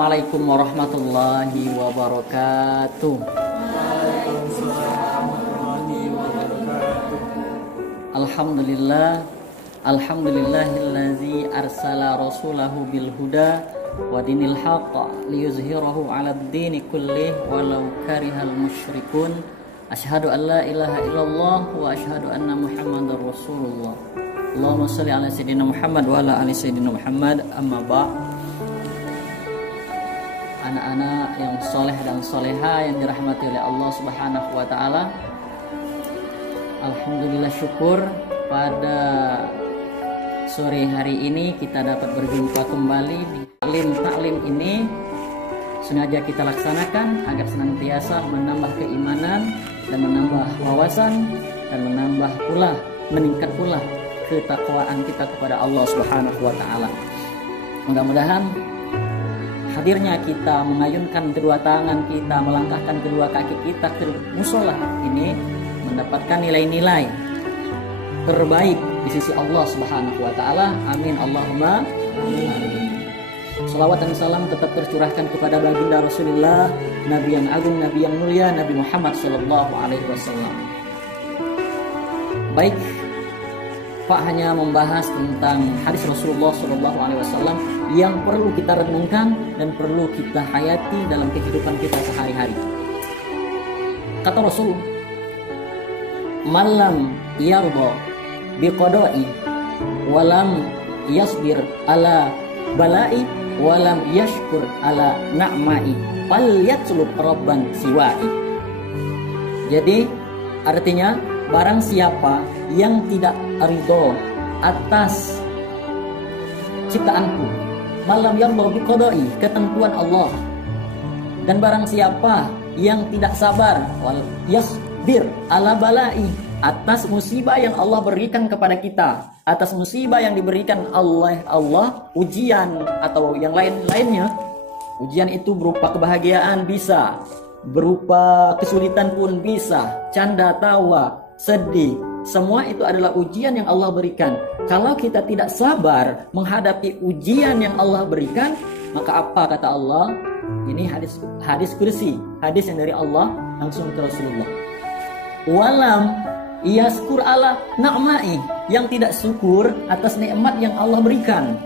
Assalamualaikum warahmatullahi wabarakatuh. Alhamdulillah, alhamdulillahillazi arsala rasulahu bil huda wa dinil haqq liyuzhirahu 'alad dini kullih walau karihal musyrikun. Asyhadu an la ilaha illallah wa asyhadu anna Muhammadar Rasulullah. Allahumma shalli ala sayyidina Muhammad wa ala ali sayyidina Muhammad. Amma ba'd. Anak-anak yang soleh dan soleha yang dirahmati oleh Allah Subhanahu wa taala. Alhamdulillah, syukur pada sore hari ini kita dapat berjumpa kembali di taklim ini. Sengaja kita laksanakan agar senantiasa menambah keimanan dan menambah wawasan dan meningkat pula ketakwaan kita kepada Allah Subhanahu wa taala. Mudah-mudahan hadirnya kita mengayunkan kedua tangan kita, melangkahkan kedua kaki kita ke musola ini mendapatkan nilai-nilai terbaik di sisi Allah Subhanahu wa taala. Amin Allahumma amin. Salawat dan salam tetap tercurahkan kepada baginda Rasulullah, Nabi yang agung, Nabi yang mulia, Nabi Muhammad sallallahu alaihi wasallam. Baik, Pak hanya membahas tentang hadis Rasulullah sallallahu alaihi wasallam yang perlu kita renungkan dan perlu kita hayati dalam kehidupan kita sehari-hari. Kata Rasul, "Malam yarda biqada'i walam yasbir ala bala'i walam yashkur ala na'ma'i fal yatlub rabban siwa'i." Jadi artinya, barang siapa yang tidak ridho atas ciptaanku, malam yarda biqada'i, ketentuan Allah, dan barang siapa yang tidak sabar wal yasbir ala bala'i, atas musibah yang Allah berikan kepada kita, atas musibah yang diberikan Allah, ujian atau yang lainnya. Ujian itu berupa kebahagiaan bisa, berupa kesulitan pun bisa, canda tawa, sedih, semua itu adalah ujian yang Allah berikan. Kalau kita tidak sabar menghadapi ujian yang Allah berikan, maka apa kata Allah? Ini hadis kursi, hadis yang dari Allah langsung ke Rasulullah. Walam yaskur ala na'ma'i, yang tidak syukur atas nikmat yang Allah berikan.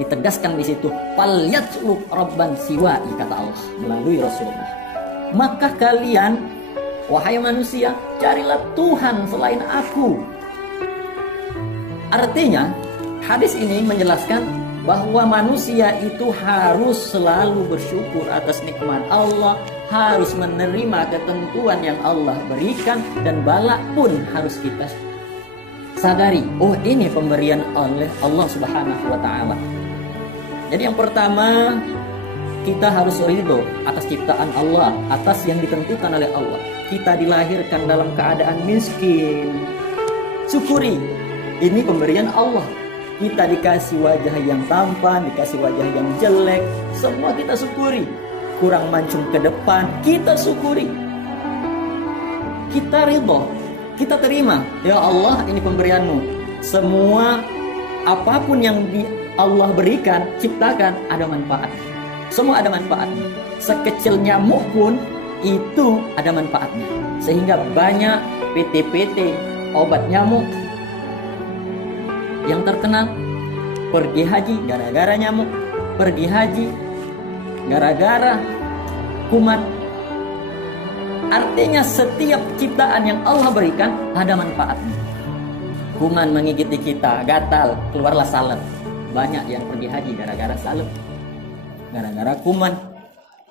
Ditegaskan di situ, fal yatlub rabban siwa'i, kata Allah melalui Rasulullah. Maka kalian, wahai manusia, carilah Tuhan selain aku. Artinya, hadis ini menjelaskan bahwa manusia itu harus selalu bersyukur atas nikmat Allah, harus menerima ketentuan yang Allah berikan, dan bala pun harus kita sadari, oh ini pemberian oleh Allah Subhanahu wa taala. Jadi yang pertama, kita harus ridho atas ciptaan Allah, atas yang ditentukan oleh Allah. Kita dilahirkan dalam keadaan miskin, syukuri, ini pemberian Allah. Kita dikasih wajah yang tampan, dikasih wajah yang jelek, semua kita syukuri. Kurang mancung ke depan, kita syukuri. Kita ridho, kita terima. Ya Allah, ini pemberianmu. Semua apapun yang Allah berikan, ciptakan, ada manfaat. Semua ada manfaatnya. Sekecil nyamuk pun itu ada manfaatnya. Sehingga banyak PT-PT obat nyamuk yang terkenal pergi haji gara-gara nyamuk, pergi haji gara-gara kuman. Artinya setiap ciptaan yang Allah berikan ada manfaatnya. Kuman menggigiti kita, gatal, keluarlah salep. Banyak yang pergi haji gara-gara salep, gara-gara kuman.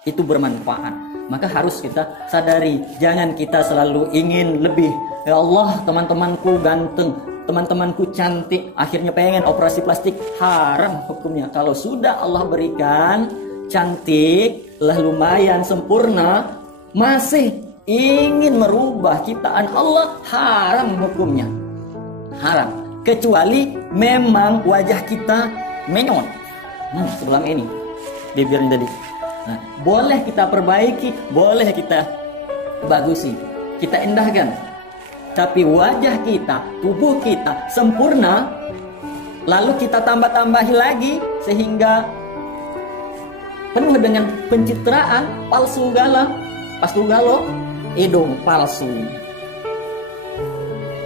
Itu bermanfaat. Maka harus kita sadari, jangan kita selalu ingin lebih. Ya Allah, teman-temanku ganteng, teman-temanku cantik, akhirnya pengen operasi plastik. Haram hukumnya. Kalau sudah Allah berikan cantik, lah lumayan sempurna, masih ingin merubah ciptaan Allah, haram hukumnya. Haram. Kecuali memang wajah kita menyot. Sebelah ini bibirnya tadi. Nah, boleh kita perbaiki, boleh kita bagusi, kita indahkan. Tapi wajah kita, tubuh kita sempurna, lalu kita tambah-tambahi lagi sehingga penuh dengan pencitraan, palsu galo, edong palsu.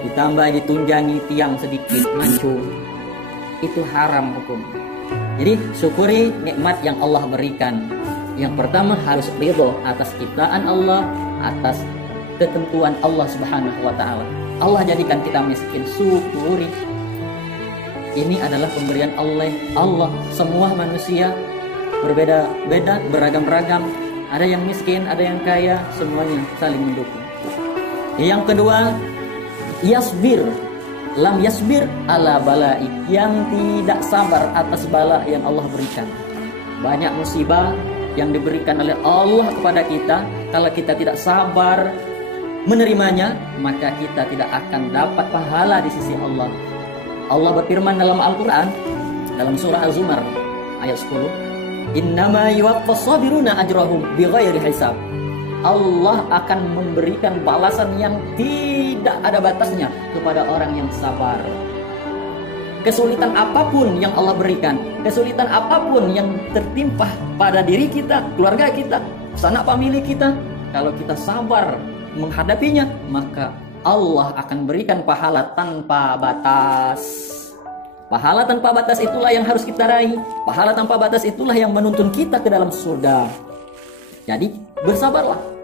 Ditambah ditunjangi tiang sedikit, mancung. Itu haram hukum. Jadi syukuri nikmat yang Allah berikan. Yang pertama harus ridho atas ciptaan Allah, atas ketentuan Allah Subhanahu wa taala. Allah jadikan kita miskin, syukuri. Ini adalah pemberian Allah. Semua manusia berbeda-beda, beragam-ragam. Ada yang miskin, ada yang kaya, semuanya saling mendukung. Yang kedua, yasbir. Lam yasbir ala bala'i, yang tidak sabar atas bala yang Allah berikan. Banyak musibah yang diberikan oleh Allah kepada kita. Kalau kita tidak sabar menerimanya, maka kita tidak akan dapat pahala di sisi Allah. Allah berfirman dalam Al-Quran, dalam surah Az-Zumar ayat 10, innama yuwaffas sabiruna ajrahum bighairi hisab. Allah akan memberikan balasan yang tidak ada batasnya kepada orang yang sabar. Kesulitan apapun yang Allah berikan, kesulitan apapun yang tertimpa pada diri kita, keluarga kita, sanak famili kita, kalau kita sabar menghadapinya, maka Allah akan berikan pahala tanpa batas. Pahala tanpa batas itulah yang harus kita raih. Pahala tanpa batas itulah yang menuntun kita ke dalam surga. Jadi bersabarlah.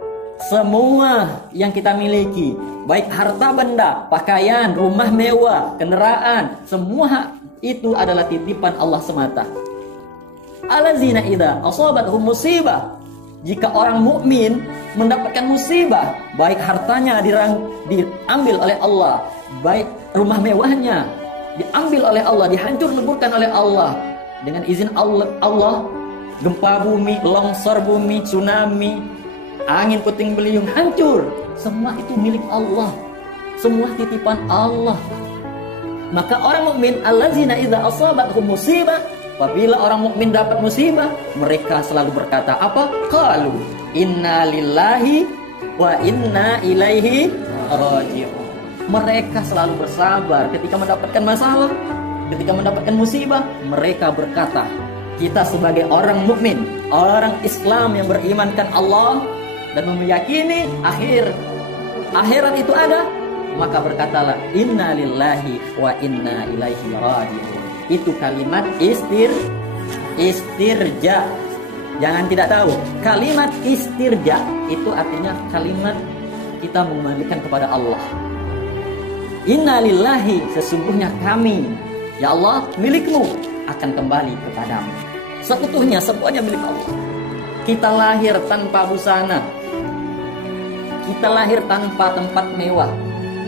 Semua yang kita miliki, baik harta benda, pakaian, rumah mewah, kendaraan, semua itu adalah titipan Allah semata. Allazina idza asabathum musibah, jika orang mukmin mendapatkan musibah, baik hartanya diambil oleh Allah, baik rumah mewahnya diambil oleh Allah, dihancur leburkan oleh Allah dengan izin Allah, gempa bumi, longsor bumi, tsunami, angin puting beliung, hancur. Semua itu milik Allah, semua titipan Allah. Maka orang mukmin, allazina idza asabathum musibah, apabila orang mukmin dapat musibah, mereka selalu berkata apa? Qalu inna lillahi wa inna ilaihi raji'un. Mereka selalu bersabar ketika mendapatkan masalah, ketika mendapatkan musibah. Mereka berkata, kita sebagai orang mukmin, orang Islam yang berimankan Allah dan meyakini akhirat itu ada, maka berkatalah inna lillahi wa inna ilaihi raji'un. Itu kalimat istirja. Jangan tidak tahu, kalimat istirja itu artinya kalimat kita mengembalikan kepada Allah. Inna lillahi, sesungguhnya kami, ya Allah, milikmu, akan kembali kepadamu. Sekutuhnya semuanya milik Allah. Kita lahir tanpa busana, kita lahir tanpa tempat mewah,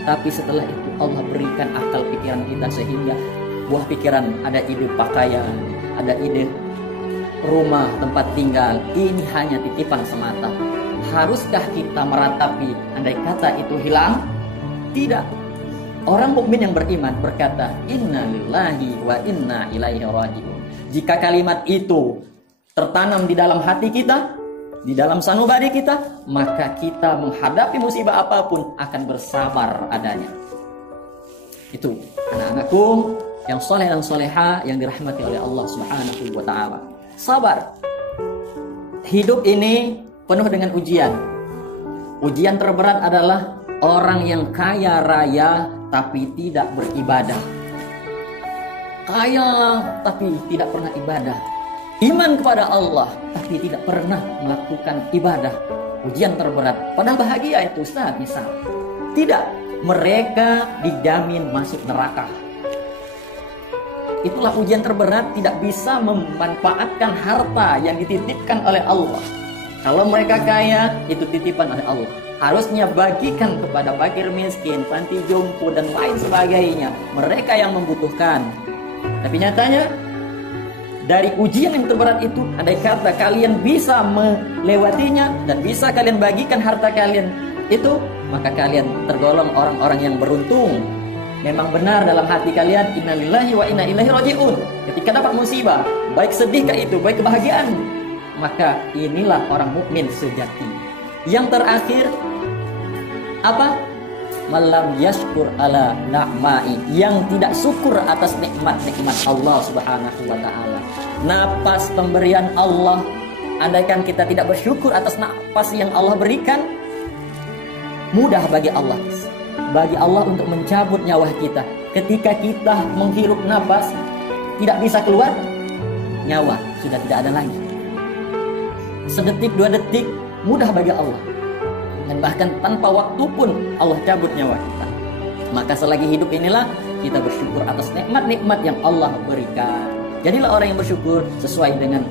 tapi setelah itu Allah berikan akal pikiran kita sehingga buah pikiran, ada ide pakaian, ada ide rumah, tempat tinggal. Ini hanya titipan semata. Haruskah kita meratapi andai kata itu hilang? Tidak. Orang mukmin yang beriman berkata inna lillahi wa inna ilaihi raji'un. Jika kalimat itu tertanam di dalam hati kita, di dalam sanubari kita, maka kita menghadapi musibah apapun akan bersabar adanya. Itu anak-anakku yang soleh dan soleha yang dirahmati oleh Allah Subhanahu wa ta'ala. Sabar. Hidup ini penuh dengan ujian. Ujian terberat adalah orang yang kaya raya tapi tidak beribadah. Kaya tapi tidak pernah ibadah. Iman kepada Allah tapi tidak pernah melakukan ibadah. Ujian terberat. Padahal bahagia itu, Ustaz, misal. Tidak, mereka dijamin masuk neraka. Itulah ujian terberat, tidak bisa memanfaatkan harta yang dititipkan oleh Allah. Kalau mereka kaya, itu titipan oleh Allah. Harusnya bagikan kepada fakir miskin, panti jompo, dan lain sebagainya. Mereka yang membutuhkan. Tapi nyatanya, dari ujian yang terberat itu, andai kata kalian bisa melewatinya dan bisa kalian bagikan harta kalian itu, maka kalian tergolong orang-orang yang beruntung. Memang benar dalam hati kalian, innalillahi wa inna ilaihi raji'un. Ketika dapat musibah, baik sedihkah itu, baik kebahagiaan, maka inilah orang mukmin sejati. Yang terakhir apa? Malam yashkur ala na'mai, yang tidak syukur atas nikmat-nikmat Allah Subhanahu wa ta'ala. Napas pemberian Allah andaikan kita tidak bersyukur atas nafas yang Allah berikan, mudah bagi Allah untuk mencabut nyawa kita. Ketika kita menghirup nafas tidak bisa keluar, nyawa sudah tidak ada lagi. Sedetik 2 detik mudah bagi Allah, dan bahkan tanpa waktu pun Allah cabut nyawa kita. Maka selagi hidup inilah kita bersyukur atas nikmat-nikmat yang Allah berikan. Jadilah orang yang bersyukur sesuai dengan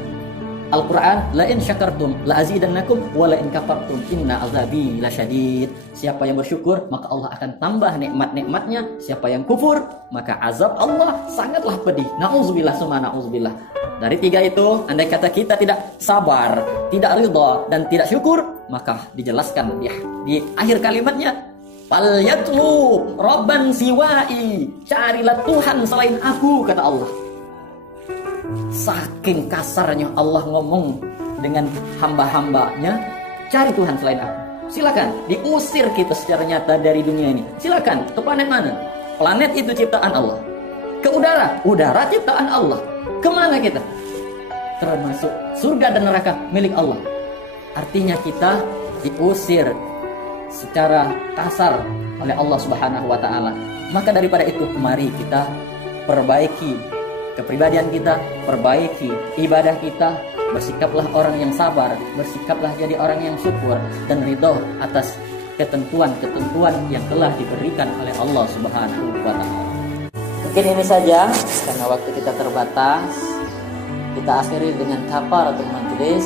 Al-Quran, la in syakartum la azidannakum wa la in kafartum inna azabi lasyadid. Siapa yang bersyukur maka Allah akan tambah nikmat-nikmatnya. Siapa yang kufur maka azab Allah sangatlah pedih. Nauzubillah summa nauzubillah. Dari 3 itu, andai kata kita tidak sabar, tidak ridha dan tidak syukur, maka dijelaskan di akhir kalimatnya, falyatlu rabban siwai, carilah Tuhan selain aku, kata Allah. Saking kasarnya Allah ngomong dengan hamba-hambanya, cari Tuhan selain aku. Silakan diusir kita secara nyata dari dunia ini. Silakan ke planet mana? Planet itu ciptaan Allah. Ke udara, udara ciptaan Allah. Kemana kita? Termasuk surga dan neraka milik Allah. Artinya kita diusir secara kasar oleh Allah Subhanahu wa ta'ala. Maka daripada itu, mari kita perbaiki kepribadian kita, perbaiki ibadah kita, bersikaplah orang yang sabar, bersikaplah jadi orang yang syukur dan ridho atas ketentuan-ketentuan yang telah diberikan oleh Allah Subhanahu wa ta'ala. Mungkin ini saja karena waktu kita terbatas. Kita akhiri dengan kafaratul majlis.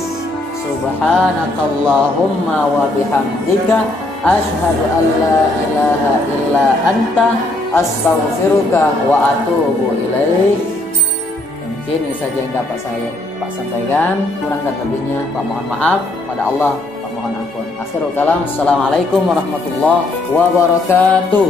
Subhanakallahumma wa bihamdika asyhadu an la ilaha illa anta astaghfiruka wa atubu ilaik. Mungkin ini saja yang dapat saya sampaikan. Kurang dan lebihnya Pak mohon maaf. Pada Allah Pak mohon ampun. Akhirul kalam. Assalamualaikum warahmatullahi wabarakatuh.